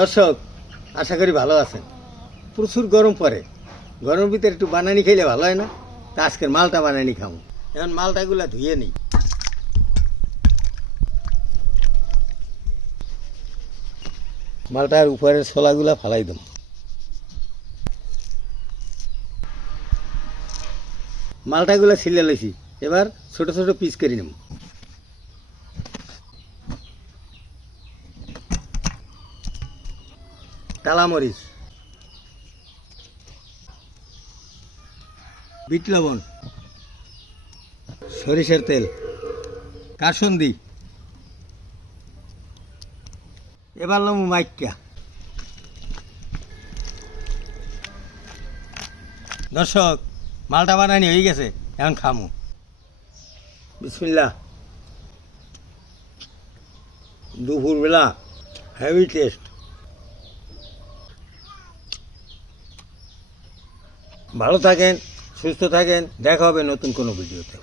দর্শক, আশা করি ভালো আছেন। প্রচুর গরম পড়ে, গরমের ভিতরে একটু বানানি খেলে ভালো হয় না? তা আজকের মালটা বানানি খাবো। এখন মালটাগুলা ধুয়ে নিই। মালটার উপরের ছোলাগুলা ফালাই দেব। মালটাগুলা ছিলে লইছি, এবার ছোট ছোট পিস করে নেব। কালামরিচ, বিট লবণ, সরিষার তেল, কাসুন্দি। এবার লমু মাইকা। দর্শক, মালটা বানানি হয়ে গেছে, এখন খামু। বিসমিল্লাহ। দুপুরবেলা হেভি টেস্ট। ভালো থাকেন, সুস্থ থাকেন, দেখা হবে নতুন কোনো ভিডিওতে।